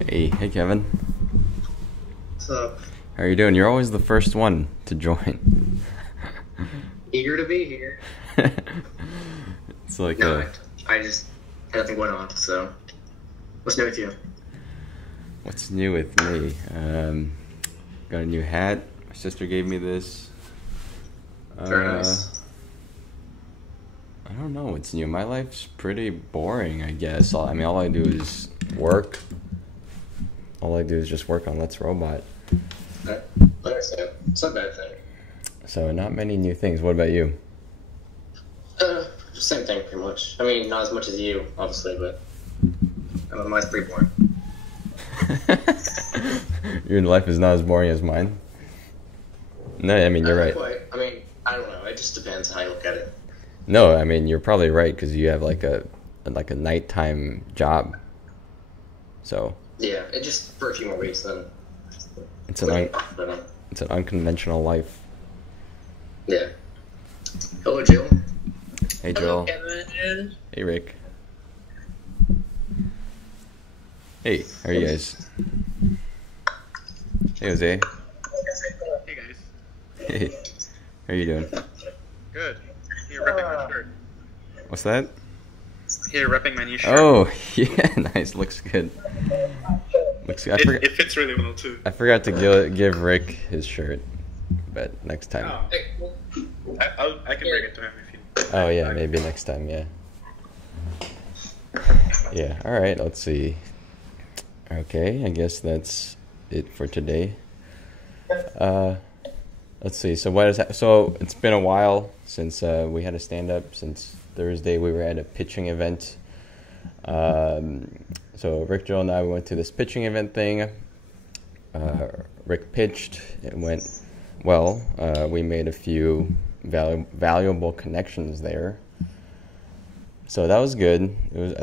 Hey Kevin. What's up? How are you doing? You're always the first one to join. Eager to be here. It's like No, I just had nothing going on, so what's new with you? what's new with me? Got a new hat. My sister gave me this. Very Uh, nice. I don't know what's new. My life's pretty boring, I guess. All I do is work. All I do is just work on Let's Robot. I understand. It's not a bad thing. So not many new things. What about you? Same thing, pretty much. I mean, not as much as you, obviously, but mine's pretty boring. Your life is not as boring as mine. No, I mean you're Not right. quite. I mean, I don't know. It just depends how you look at it. No, I mean you're probably right because you have like a nighttime job. So Yeah, it just for a few more weeks, then. it's an un- But, it's an unconventional life. yeah. Hello, Jill. Hey Hello, Joel. Kevin. Hey Rick. Hey, how are you guys? Hey Jose. Hey guys. Hey, how are you doing? Good. Here repping my shirt. What's that? Here repping my new shirt. Oh, yeah, nice. Looks good. Looks good. It fits really well too. I forgot to give Rick his shirt, but next time. Oh. I can bring it to him if you. Oh yeah, maybe next time. Yeah. Yeah. All right. Let's see. Okay, I guess that's it for today. Let's see. So it's been a while since we had a stand up. Since Thursday, we were at a pitching event. So Rick, Joel, and I went to this pitching event thing. Rick pitched. It went well. We made a few valuable connections there. So that was good.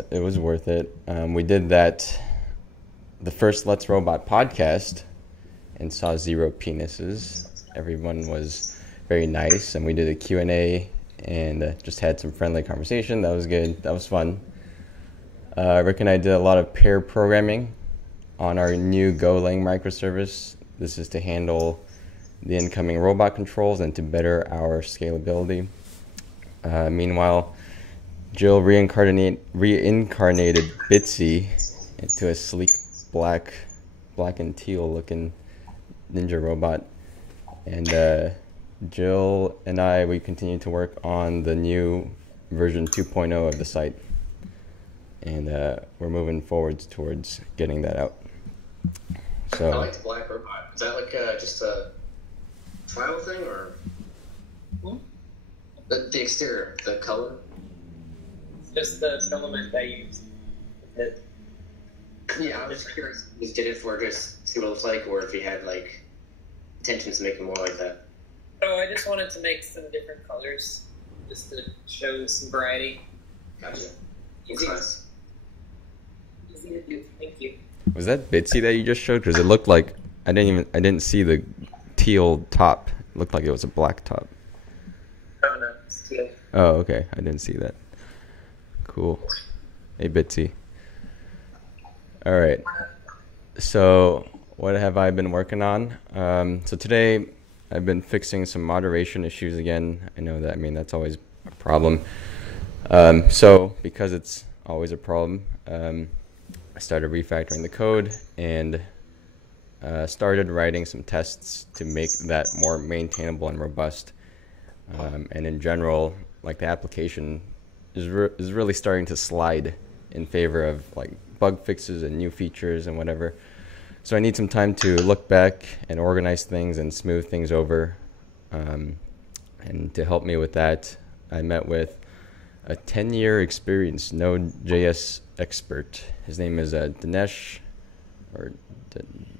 It was worth it. We did the first Let's Robot podcast and saw 0 penises. Everyone was very nice, and we did a Q&A and just had some friendly conversation. That was good. That was fun. Rick and I did a lot of pair programming on our new Golang microservice. This is to handle the incoming robot controls and to better our scalability. Meanwhile, Jill reincarnated Bitsy into a sleek black and teal looking ninja robot. And Jill and we continue to work on the new version 2.0 of the site. And we're moving forwards towards getting that out. I So like the black robot. Is that like just a trial thing, or the exterior, the color? Just the filament I used. It, Yeah, I was curious if you did it for just see what it looks like, or if you had like intentions to make it more like that. oh, I just wanted to make some different colors, just to show some variety. Gotcha. Easy, Looks nice. easy to do. Thank you. was that Bitsy that you just showed? Because it looked like I didn't see the teal top. It looked like it was a black top. Oh no, it's teal. Oh, okay. I didn't see that. Cool. Hey, Bitsy. All right. So, what have I been working on? So today, I've been fixing some moderation issues again. I know that. I mean, that's always a problem. So, because it's always a problem, I started refactoring the code and started writing some tests to make that more maintainable and robust. And in general, like the application is really starting to slide in favor of like bug fixes and new features and whatever. So I need some time to look back and organize things and smooth things over. And to help me with that, I met with a 10-year experienced Node.js expert. His name is Dinesh, or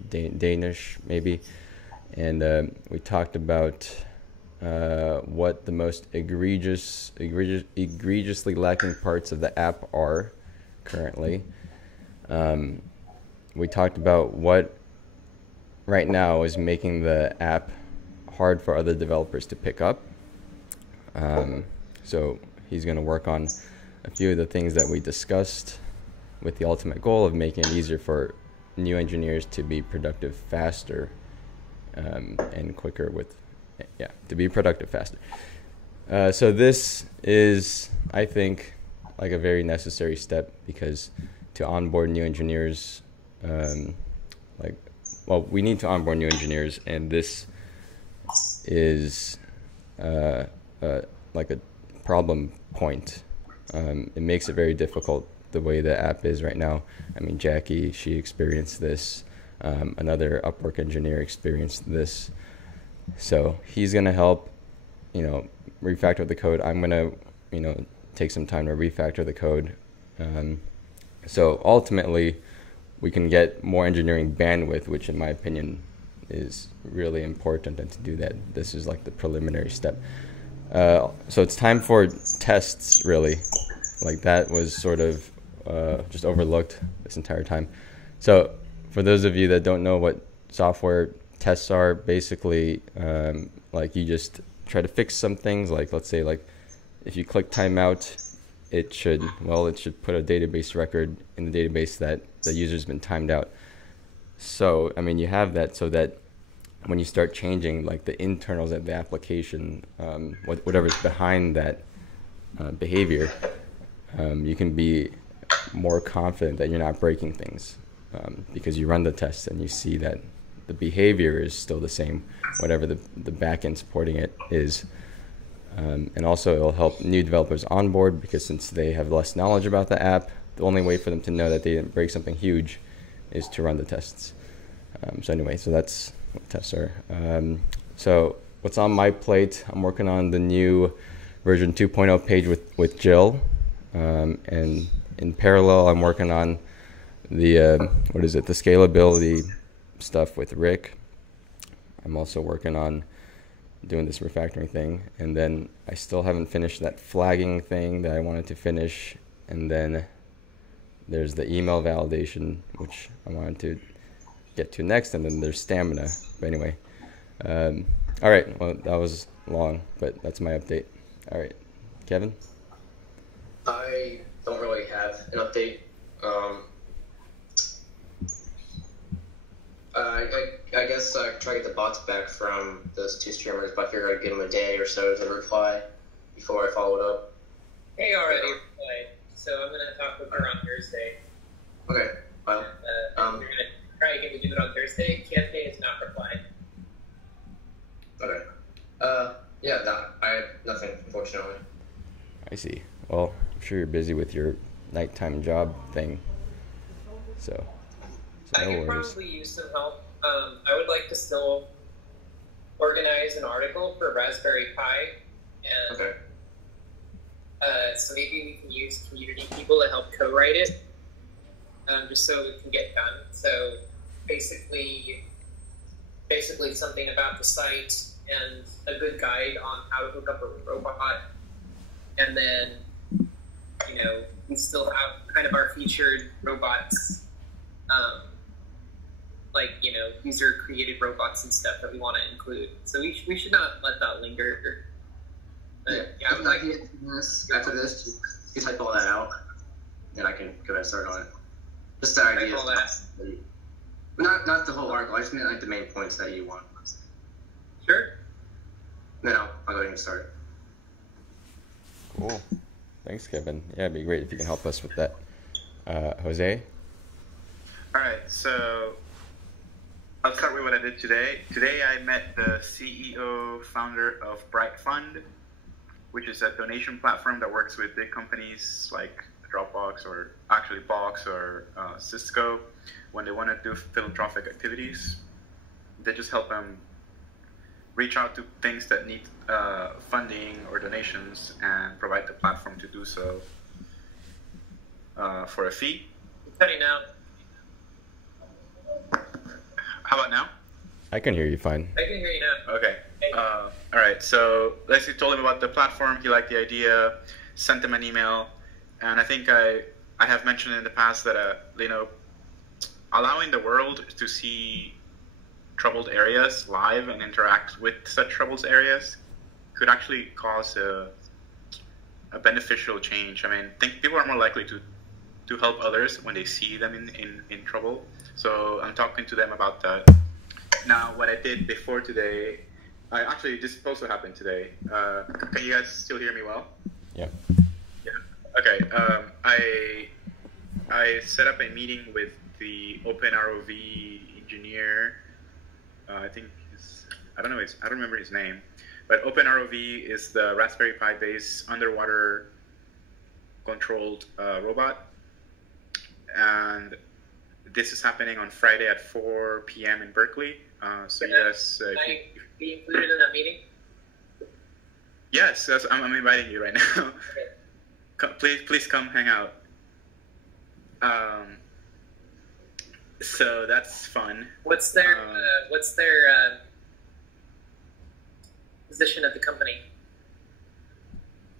Danish maybe. And we talked about what the most egregiously lacking parts of the app are currently. We talked about what right now is making the app hard for other developers to pick up. So he's going to work on a few of the things that we discussed with the ultimate goal of making it easier for new engineers to be productive faster and quicker to be productive faster. So this is, I think, like a very necessary step, because to onboard new engineers, we need to onboard new engineers, and this is like a problem point. It makes it very difficult the way the app is right now. I mean, Jackie, she experienced this. Another Upwork engineer experienced this. So he's going to help, refactor the code. I'm going to, take some time to refactor the code. So ultimately, we can get more engineering bandwidth, which in my opinion is really important. And to do that, this is like the preliminary step. So it's time for tests, really. Like that was sort of just overlooked this entire time. So for those of you that don't know what software tests are, basically like you just try to fix some things. Like let's say like if you click timeout, it should put a database record in the database that the user's been timed out. So I mean, you have that so that when you start changing like the internals of the application, whatever's behind that behavior, you can be more confident that you're not breaking things, because you run the tests and you see that the behavior is still the same, whatever the backend supporting it is. And also it'll help new developers onboard, because since they have less knowledge about the app, the only way for them to know that they didn't break something huge is to run the tests. So that's what tests are. So what's on my plate, I'm working on the new version 2.0 page with Jill. And in parallel, I'm working on the the scalability stuff with Rick. I'm also working on doing this refactoring thing, and then I still haven't finished that flagging thing that I wanted to finish, and then there's the email validation, which I wanted to get to next, and then there's stamina. But anyway, all right, well, that was long, but that's my update. All right, Kevin? I don't really have an update. I guess I try to get the bots back from those two streamers, but I figured I'd give them a day or so to reply before I followed up. Hey, already replied, so I'm going to talk with her on Thursday. Okay, well, we're going to try again to do it on Thursday. Campaign is not replied. Okay. I have nothing, unfortunately. I see. Well, I'm sure you're busy with your nighttime job thing, so I no could worries. probably use some help. I would like to still organize an article for Raspberry Pi, and Okay. So maybe we can use community people to help co-write it, just so it can get done. So basically something about the site and a good guide on how to hook up a robot, and then we still have kind of our featured robots. User-created robots and stuff that we want to include. So we should not let that linger. But, I would like after this, you type all that out, and I can go ahead and start on it. Just the idea. all that. Not the whole article. I just meant like the main points that you want. Sure. Then I'll go ahead and start. Cool. Thanks, Kevin. Yeah, it'd be great if you can help us with that. Jose? All right, so I'll start with what I did today. Today I met the CEO, founder of Bright Fund, which is a donation platform that works with big companies like Dropbox or actually Box or Cisco when they want to do philanthropic activities. They just help them reach out to things that need funding or donations and provide the platform to do so for a fee. I'm cutting out. How about now? I can hear you fine. I can hear you now. Okay. Hey. All right. So Leslie told him about the platform. He liked the idea. Sent him an email, and I think I have mentioned in the past that allowing the world to see troubled areas live and interact with such troubled areas could actually cause a beneficial change. I mean, people are more likely to help others when they see them in trouble. So I'm talking to them about that. Now, what I did before today, this also happened today. Can you guys still hear me well? Yeah. Yeah. Okay. I set up a meeting with the OpenROV engineer. I think I don't remember his name, but OpenROV is the Raspberry Pi based underwater controlled robot, and this is happening on Friday at 4 p.m. in Berkeley. So yes, can I be included in that meeting? Yes, I'm inviting you right now. Okay. Please come hang out. So that's fun. What's their position at the company?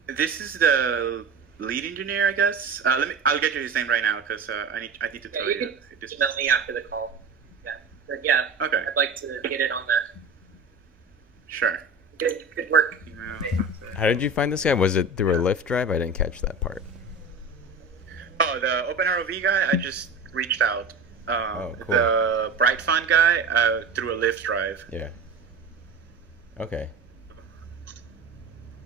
This is the lead engineer, I guess. I'll get you his name right now because I need to tell You you. can email me after the call. Yeah, but yeah. Okay. I'd like to get it on that. Sure. Good work. How did you find this guy? Was it through a Lyft drive? I didn't catch that part. Oh, the OpenROV guy, I just reached out. Cool. The Bright Fund guy, through a Lyft drive. Yeah. Okay.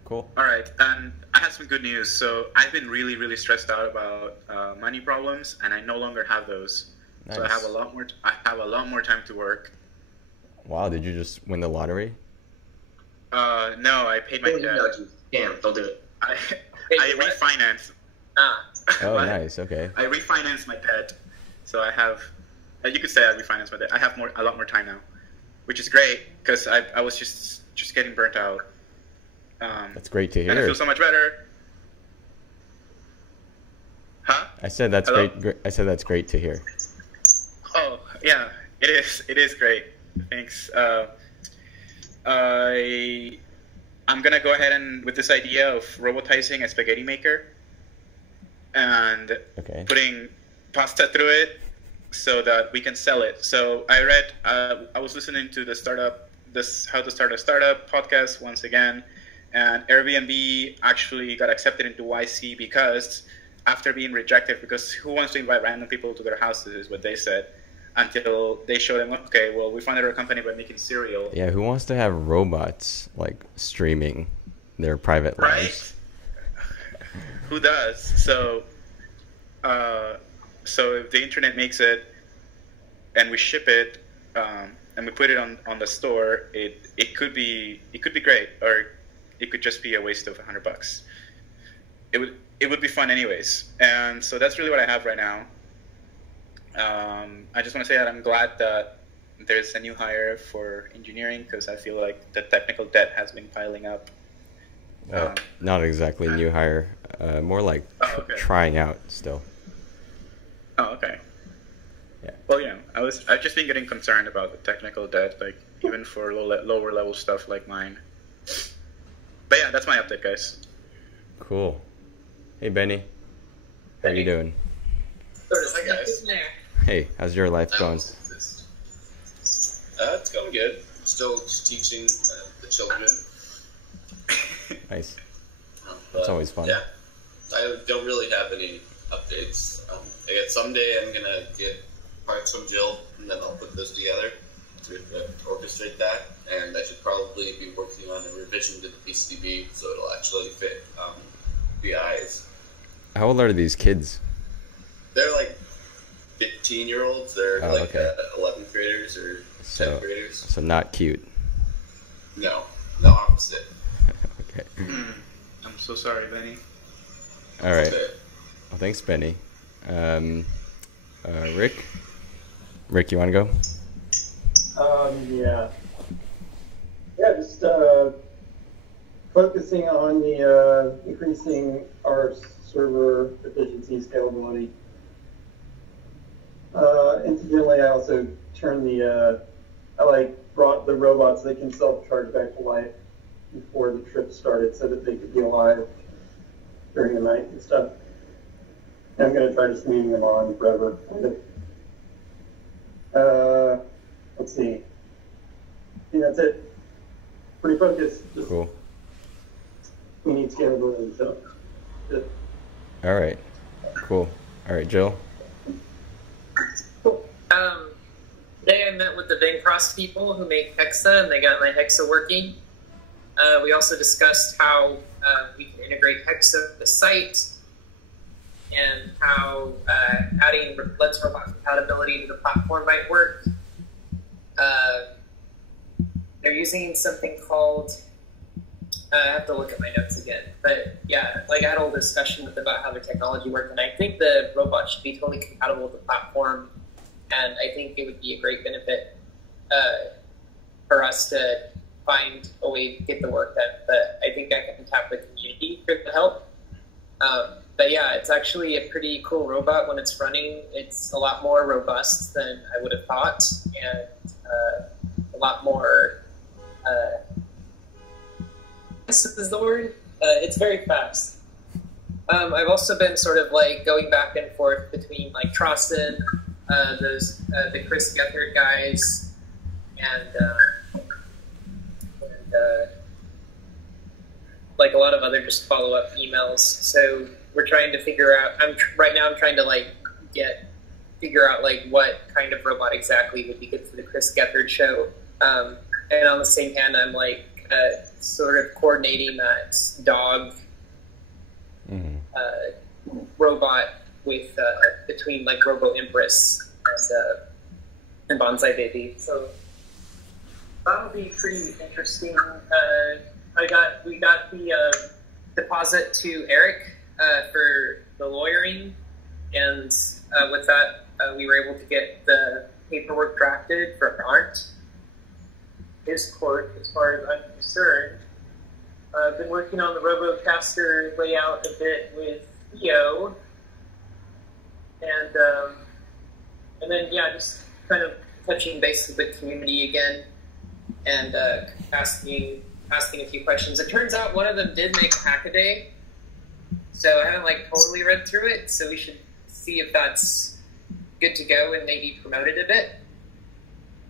Cool. All right, and I have some good news. So I've been really, really stressed out about money problems, and I no longer have those. Nice. So I have a lot more. I have a lot more time to work. Wow, did you just win the lottery? No, I paid my debt. Damn, don't do it. I refinanced. Oh, What? nice. Okay. I refinanced my debt, so I have. You could say I refinanced my debt. I have a lot more time now, which is great because I was just getting burnt out. That's great to And I hear. feel so much better. Huh? I said that's Hello? great. I said that's great to hear. Oh, yeah, it is. It is great. Thanks. I'm gonna go ahead and with this idea of robotizing a spaghetti maker and Okay. putting pasta through it so that we can sell it. So I was listening to How to Start a Startup podcast once again, and Airbnb actually got accepted into YC because after being rejected, because who wants to invite random people to their houses is what they said, until they showed them, okay, well, we funded our company by making cereal. Yeah, who wants to have robots like streaming their private lives? Right? Who does? So if the internet makes it and we ship it and we put it on the store, it could be great, or it could just be a waste of $100. It would be fun anyways, and so that's really what I have right now. I just want to say that I'm glad that there's a new hire for engineering because I feel like the technical debt has been piling up. Not exactly new hire, more like okay. trying out still. Oh, okay. Yeah. Well, I've just been getting concerned about the technical debt, like even for lower level stuff like mine. But yeah, that's my update, guys. Cool. Hey, Benny. How you doing? Hi, guys. Hey, how's your life going? It's going good. Still just teaching the children. Nice. But, That's always fun. Yeah. I don't really have any updates. I guess someday I'm going to get parts from Jill, and then I'll put those together to orchestrate that. And I should probably be working on a revision to the PCB so it'll actually fit the eyes. How old are these kids? They're like 15-year-olds. They're Oh, like okay. 11th graders or 10th graders. So not cute. No, the opposite. Okay. I'm so sorry, Benny. All right. Okay. Well, thanks, Benny. Rick, you want to go? Yeah. Yeah, just focusing on the increasing our server efficiency, scalability. Incidentally, I also turned brought the robots that can self-charge back to life before the trip started so that they could be alive during the night and stuff. And I'm going to try just leaving them on forever. Let's see. I think that's it. Pretty focused. Just Cool. we need scalability, so good. All right. Cool. All right, Jill. Cool. met with the Vincross people who make Hexa, and they got my Hexa working. We also discussed how we can integrate Hexa with the site, and how adding Let's Robot compatibility to the platform might work. They're using something called, I have to look at my notes again, but yeah, like I had a whole discussion about how their technology worked, and I think the robot should be totally compatible with the platform, and I think it would be a great benefit for us to find a way to get the work done. But I think I can tap the community for the help. But yeah, it's actually a pretty cool robot when it's running. It's a lot more robust than I would have thought, and a lot more, this is the word, it's very fast. I've also been sort of like going back and forth between like Troston, the Chris Gethard guys, and like a lot of other just follow-up emails. So we're trying to figure out, right now I'm trying to like figure out like what kind of robot exactly would be good for the Chris Gethard show. And on the same hand, I'm like sort of coordinating that dog robot with between like Robo Empress and Bonsai Baby. So that'll be pretty interesting. We got the deposit to Eric for the lawyering, and with that, we were able to get the paperwork drafted for Art, his court, as far as I'm concerned. I've been working on the RoboCaster layout a bit with Theo, and then yeah, just kind of touching base with the community again, and asking a few questions. It turns out one of them did make a Hackaday, so I haven't like totally read through it, so we should see if that's good to go and maybe promote it a bit.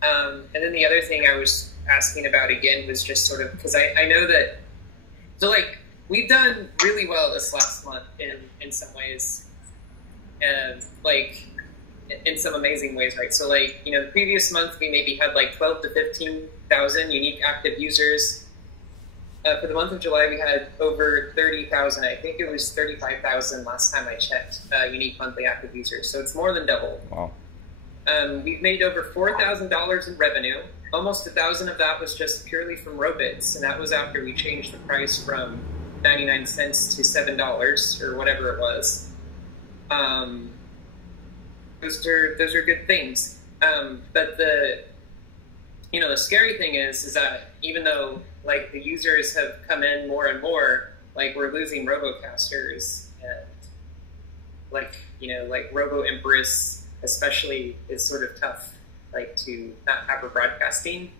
And then the other thing I was asking about again was just sort of, because I know that, so like, we've done really well this last month in some ways, and like, in some amazing ways, right? So like, you know, the previous month we maybe had like 12 to 15,000 unique active users. For the month of July, we had over 30,000. I think it was 35,000 last time I checked, unique monthly active users. So it's more than double. Wow. We've made over $4,000 in revenue. Almost 1,000 of that was just purely from Robits, and that was after we changed the price from 99 cents to $7 or whatever it was. Those are good things. But the scary thing is that even though like the users have come in more and more, like we're losing RoboCasters, and like Robo Empress especially is sort of tough, like to not have her broadcasting,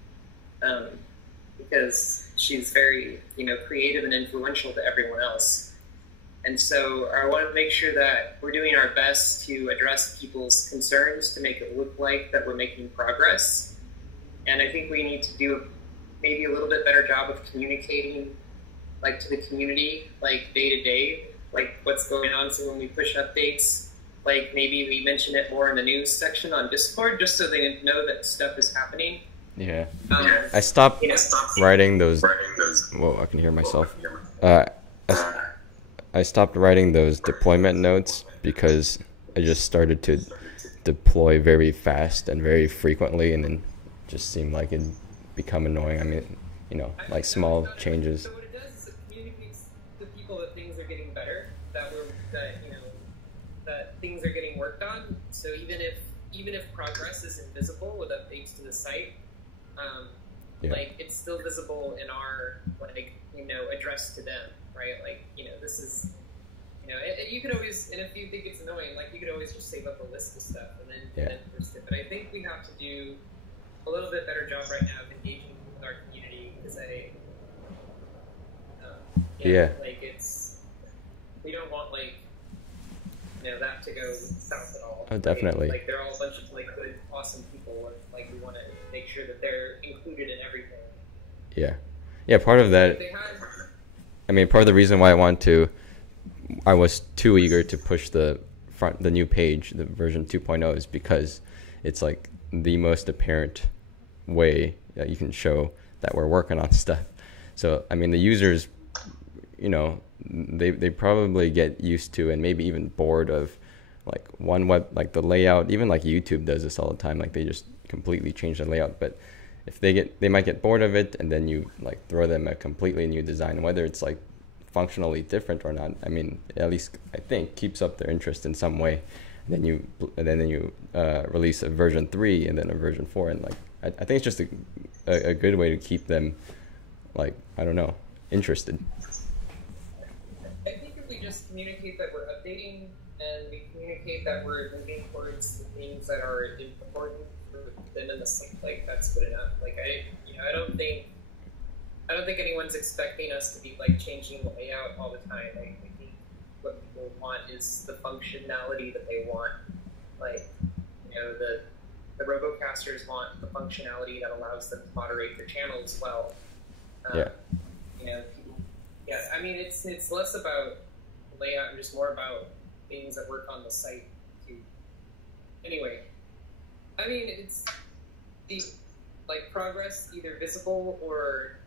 because she's very creative and influential to everyone else. And so I want to make sure that we're doing our best to address people's concerns to make it look like that we're making progress. And I think we need to do maybe a little bit better job of communicating like to the community, like day to day, like what's going on. So when we push updates, like maybe we mention it more in the news section on Discord, just so they know that stuff is happening. Yeah. I stopped writing those. Whoa, I can hear myself. I stopped writing those deployment notes because I just started to deploy very fast and very frequently, and then just seemed like it'd become annoying. I mean, like small changes. So what it does is it communicates to people that things are getting better, that things are getting worked on. So even if progress is invisible with updates to the site, like it's still visible in our address to them, right? Like this is you could always, and if you think it's annoying, like you could always just save up a list of stuff and then post it. But I think we have to do a little bit better job right now of engaging with our community, because like we don't want that to go south at all. Oh, definitely. Like they're all a bunch of like good, awesome people, and like we want to make sure that they're included in everything. Yeah. Part of that. Part of the reason why I was too eager to push the new page, the version 2.0, is because it's like the most apparent way that you can show that we're working on stuff. So I mean, the users, you know, they probably get used to and maybe even bored of like like the layout. Even like YouTube does this all the time. Like they just completely change the layout. But if they might get bored of it, and then you like throw them a completely new design, whether it's like functionally different or not. I mean, at least I think keeps up their interest in some way. And then you release a version 3 and then a version 4, and like I think it's just a good way to keep them, like, I don't know, interested. I think if we just communicate that we're updating and we communicate that we're moving towards the things that are important for them in the site, like that's good enough. Like I don't think anyone's expecting us to be like changing the layout all the time. I think what people want is the functionality that they want. Like, you know, the Robocasters want the functionality that allows them to moderate their channel as well. Yeah. You know, yeah. I mean, it's less about layout and just more about things that work on the site too. Anyway, I mean, it's the like progress either visible or,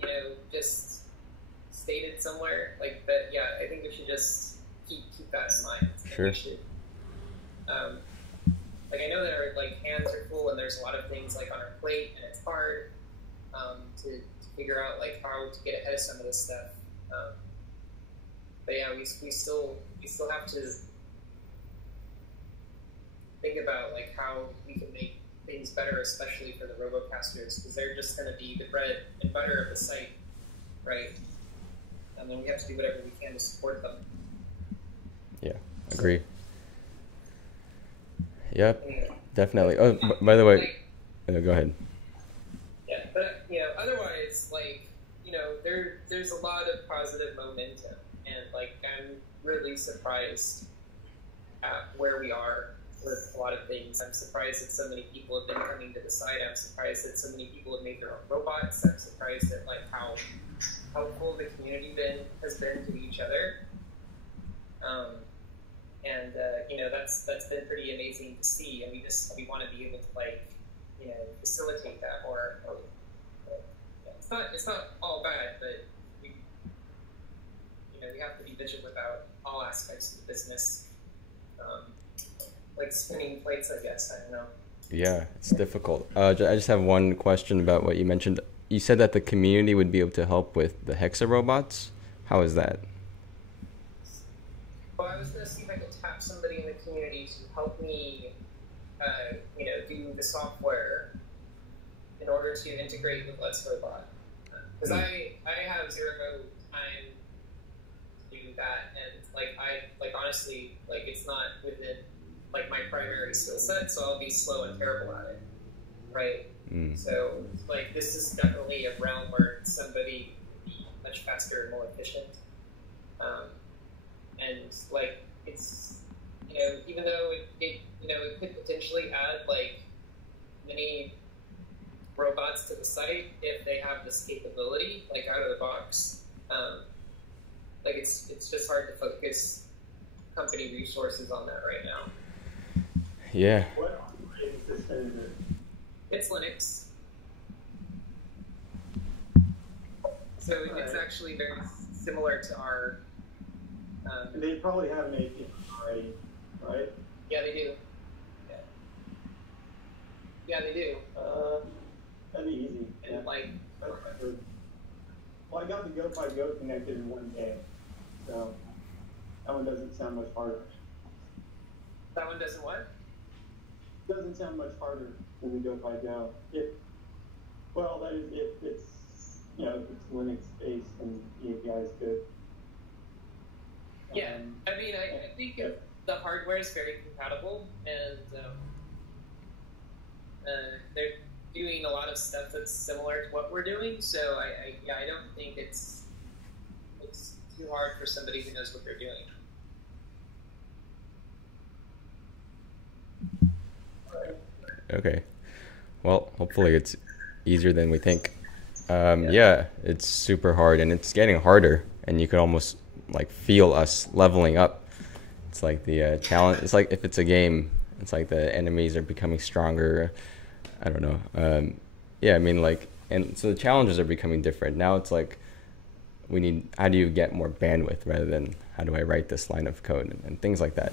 you know, just stated somewhere like that. Yeah, I think we should just keep that in mind. Sure. We should, like, I know that our like hands are full and there's a lot of things like on our plate and it's hard to figure out like how to get ahead of some of this stuff. But yeah, we still have to think about like how we can make things better, especially for the Robocasters, because they're just going to be the bread and butter of the site, right? And then we have to do whatever we can to support them. Yeah, agree. Yep, definitely. Oh, by the way, go ahead. Yeah, but you know, otherwise, like, you know, there's a lot of positive momentum, and like I'm really surprised at where we are with a lot of things. I'm surprised that so many people have been coming to the site. I'm surprised that so many people have made their own robots. I'm surprised at like how helpful the community has been to each other. And you know, that's been pretty amazing to see, and we want to be able to like, you know, facilitate that more. It's not all bad, but we, you know, we have to be vigilant about all aspects of the business, like spinning plates, I guess. I don't know. Yeah, it's difficult. I just have one question about what you mentioned. You said that the community would be able to help with the Hexa robots. How is that? Well, I was going to see if I could tap somebody in the community to help me, you know, do the software in order to integrate with Let's Robot. Because I have zero time to do that, and like honestly, like it's not within like my primary skill set, so I'll be slow and terrible at it, right? So like this is definitely a realm where somebody would be much faster and more efficient. And like it's, you know, even though it you know, it could potentially add like many robots to the site if they have this capability, like out of the box. Like it's just hard to focus company resources on that right now. Yeah. What operating system is it? It's Linux. So it's actually very similar to our. They probably have an API already, right? Yeah, they do. Yeah, they do. That'd be easy. And yeah. like, well, I got the Go connected in one day, so that one doesn't sound much harder. that one doesn't what? It doesn't sound much harder than the Go. Well, that is if it's, you know, if it's Linux based and the API is good. Yeah, I mean, I think the hardware is very compatible, and they're doing a lot of stuff that's similar to what we're doing. So I don't think it's too hard for somebody who knows what they're doing. Okay. Well, hopefully it's easier than we think. Yeah, it's super hard, and it's getting harder, and you can almost like feel us leveling up. It's like the challenge. It's like if it's a game It's like the enemies are becoming stronger. I don't know. Yeah, I mean, like, and so the challenges are becoming different. Now it's like, how do you get more bandwidth rather than how do I write this line of code and things like that.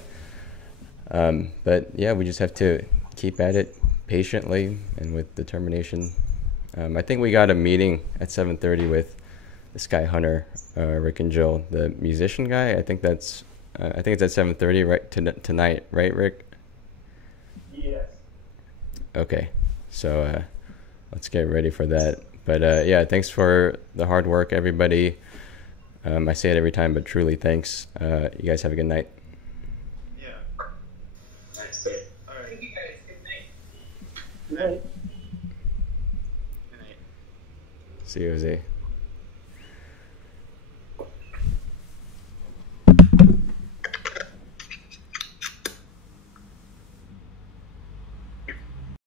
But yeah, we just have to keep at it patiently and with determination. I think we got a meeting at 7:30 with this guy Hunter, Rick and Jill, the musician guy. I think it's at 7:30 right tonight, right, Rick? Yes. Okay, so let's get ready for that. But yeah, thanks for the hard work, everybody. I say it every time, but truly thanks. You guys have a good night. Yeah. Nice. All right. Thank you guys. Good night. Good night. Good night. See you, Jose.